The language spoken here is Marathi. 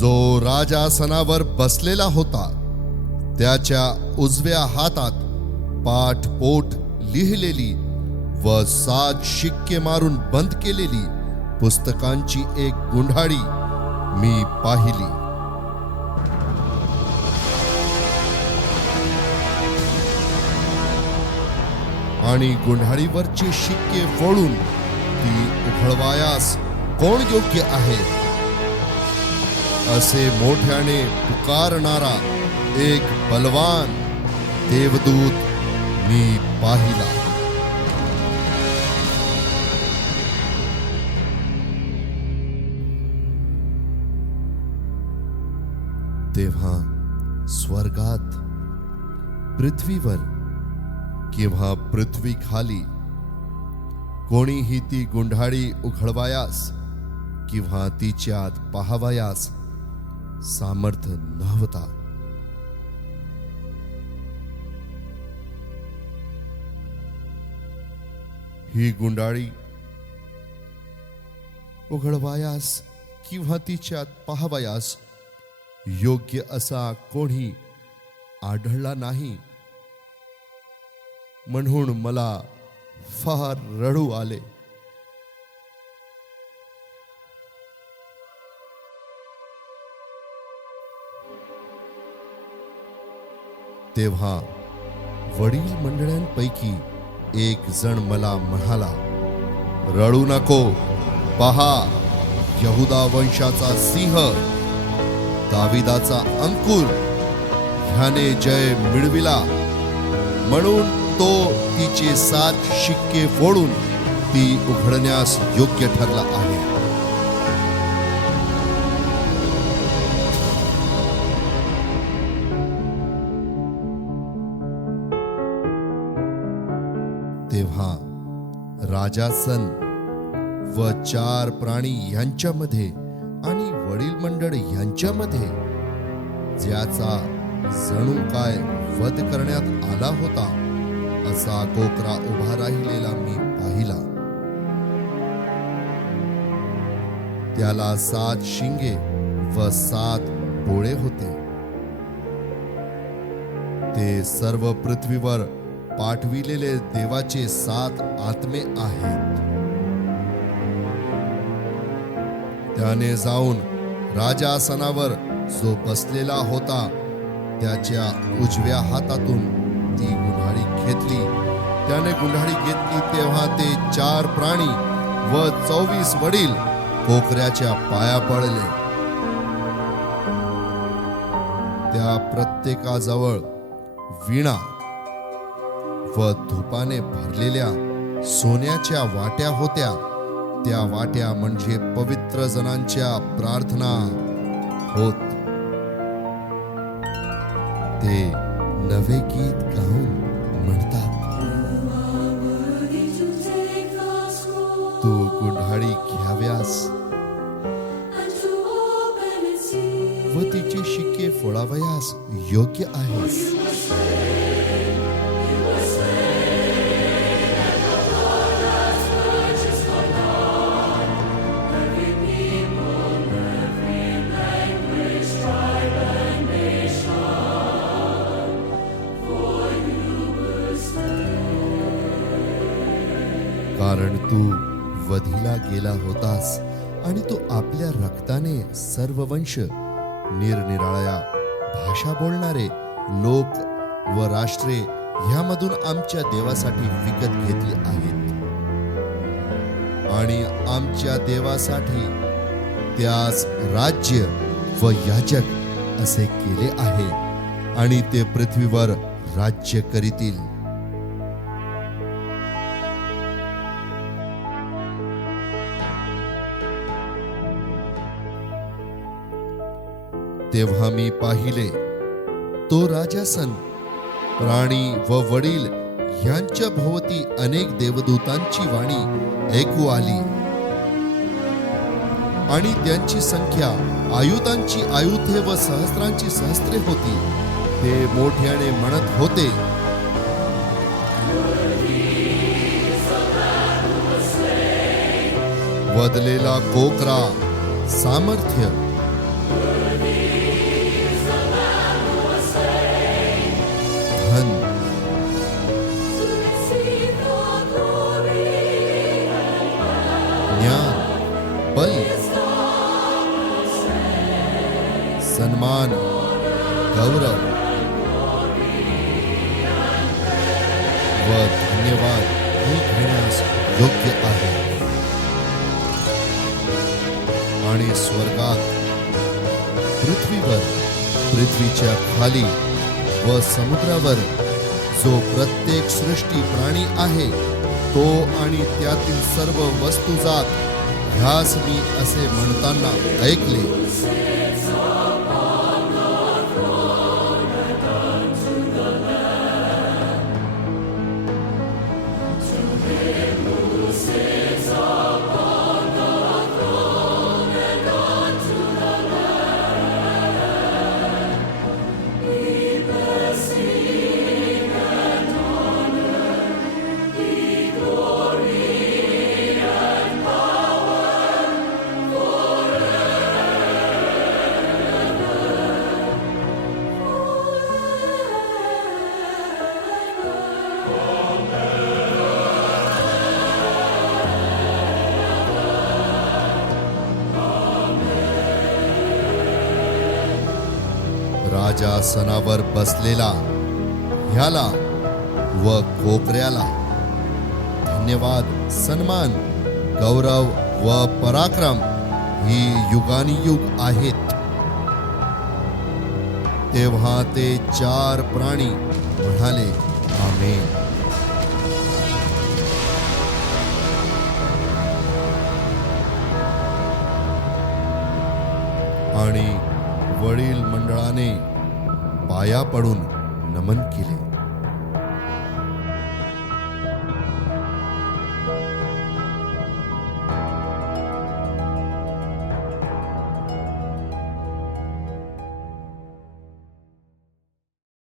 जो राजासनावर बसलेला होता त्याच्या उजव्या हातात पाठपोट लिहिलेली व सात शिक्के मारून बंद केलेली पुस्तकांची एक गुंढाळी मी पाहिली. आणि गुंढाळीवरचे शिक्के फोडून ती उघडवायास कोण योग्य आहे? असे मोठ्याने पुकारणारा एक बलवान देवदूत मी पाहिला. तेव्हा स्वर्गात पृथ्वीवर किंवा पृथ्वी खाली कोणीही ती गुंढाळी उघडवायास किंवा तिच्यात पाहावयास सामर्थ नव्हता ही गुंडाळी, उघडवायास किंवा तिच्यात पाहावयास योग्य असा कोणी आढळला नाही. म्हणून मला फार रडू आले. तेव्हा वडील मंडळांपैकी एक जण मला म्हणाला रडू नको पहा यहुदा वंशाचा सिंह दाविदाचा अंकुर ह्याने जय मिळविला. म्हणून तो तिचे सात शिक्के फोडून ती उघडण्यास योग्य ठरला आहे. राजासन व चार प्राणी यांच्यामध्ये आणि वडील मंडळ यांच्यामध्ये ज्याचा जणू काय वध करण्यात आला होता असा कोकरा उभा राहिलेला मी पाहिला. त्याला सात शिंगे व सात डोळे होते. ते सर्व पृथ्वीवर पाठविलेले देवाचे सात आत्मे आहेत. त्याने जाऊन राजासनावर जो बसलेला होता त्याच्या उजव्या हातातून ती गुन्हाळी घेतली. त्याने गुन्हाळी घेतली तेव्हा ते चार प्राणी व चोवीस वडील कोकऱ्याच्या पाया पडले. त्या प्रत्येकाजवळ वीणा व धुपाने भरलेल्या सोन्याच्या वाट्या होत्या. त्या वाट्या म्हणजे पवित्र जनांच्या प्रार्थना होत. ते नवे गीत गाऊन म्हणतात तू कुढाळी घ्याव्यास व तिचे शिक्के फोडावयास योग्य आहेस. कारण तू वधीला गेला होतास आणि तू आपल्या रक्ताने सर्व वंश निरनिराळ्या भाषा बोलणारे लोक व राष्ट्रे ह्यामधून आमच्या देवासाठी विकत घेतली आहेत. आणि आमच्या देवासाठी त्यास राज्य व याचक असे केले आहे आणि ते पृथ्वीवर राज्य करीतील. तेव्हा मी पाहिले तो राजासन प्राणी व वडील यांच्या भोवती अनेक देवदूतांची वाणी ऐकू आली. आणि त्यांची संख्या आयुधांची आयुधे व सहस्त्रांची सहस्त्रे होती. ते मोठ्याने म्हणत होते वदलेला कोकरा सामर्थ्य दुल्हन ज्ञान बल। सम्मान गौरव। व धन्यवाद ही घेण्यास योग्य आहे। आणि स्वर्गात पृथ्वीवर, पृथ्वीच्या खाली व समुद्रावर जो प्रत्येक सृष्टी प्राणी आहे तो आणि त्यातील सर्व वस्तुजात ह्यास मी असे म्हणताना ऐकले. राजासनावर बसलेला ह्याला व कोपऱ्याला. धन्यवाद सन्मान गौरव व पराक्रम ही युगानियुग आहेत. तेव्हा ते चार प्राणी म्हणाले आमेन. आणि वडील मंडळाने पाया पडून नमन केले.